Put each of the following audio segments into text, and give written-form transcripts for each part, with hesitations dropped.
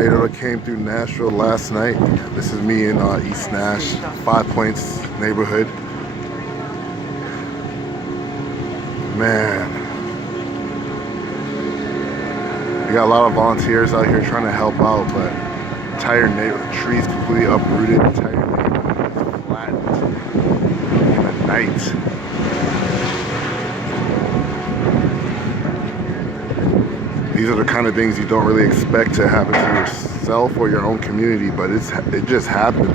tornado that came through Nashville last night. This is me in East Nash, 5 Points neighborhood. Man, we got a lot of volunteers out here trying to help out, but entire neighborhood, trees completely uprooted, entire neighborhood flattened in the night. These are the kind of things you don't really expect to happen to yourself or your own community, but it just happened.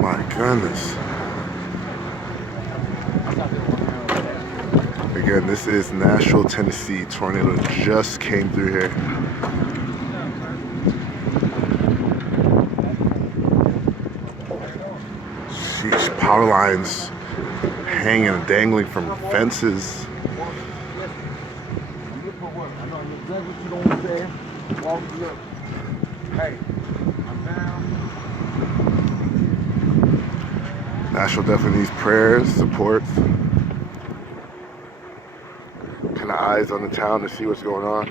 My goodness. Again, this is Nashville, Tennessee. Tornado just came through here. Sheesh, power lines hanging and dangling from fences. Nashville definitely needs prayers, support, kind of eyes on the town to see what's going on.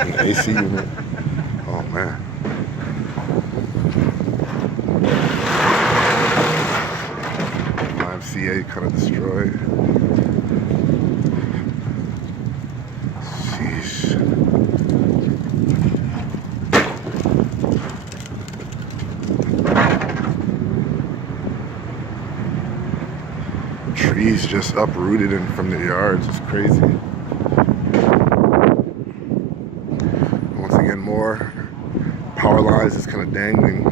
An AC unit. Oh man. YMCA kind of destroyed. Sheesh. Trees just uprooted and from the yards. It's crazy. More power lines is kind of dangling.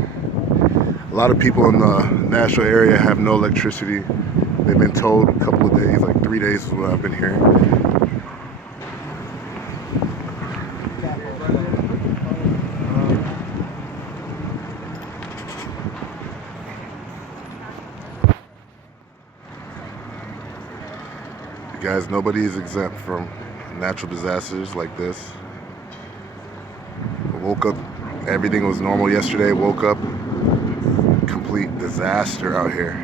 A lot of people in the Nashville area have no electricity. They've been told a couple of days, like 3 days is what I've been hearing. You guys, nobody is exempt from natural disasters like this. Woke up, everything was normal yesterday, woke up, complete disaster out here.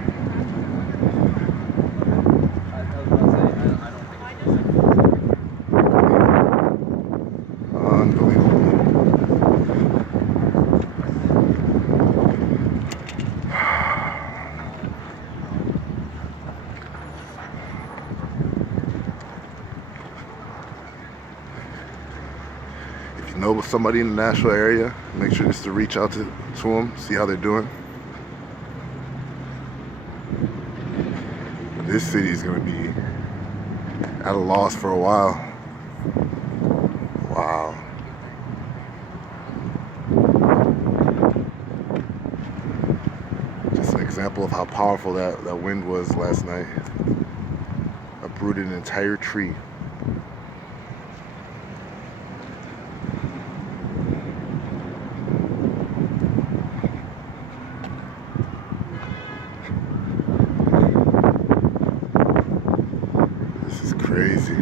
Unbelievable. Know somebody in the Nashville area, make sure just to reach out to them, see how they're doing. This city is going to be at a loss for a while. Wow. Just an example of how powerful that wind was last night. Uprooted an entire tree. Crazy.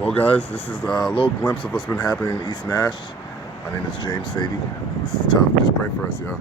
Well guys, this is a little glimpse of what's been happening in East Nash. My name is James Sadie. This is tough. Just pray for us, y'all.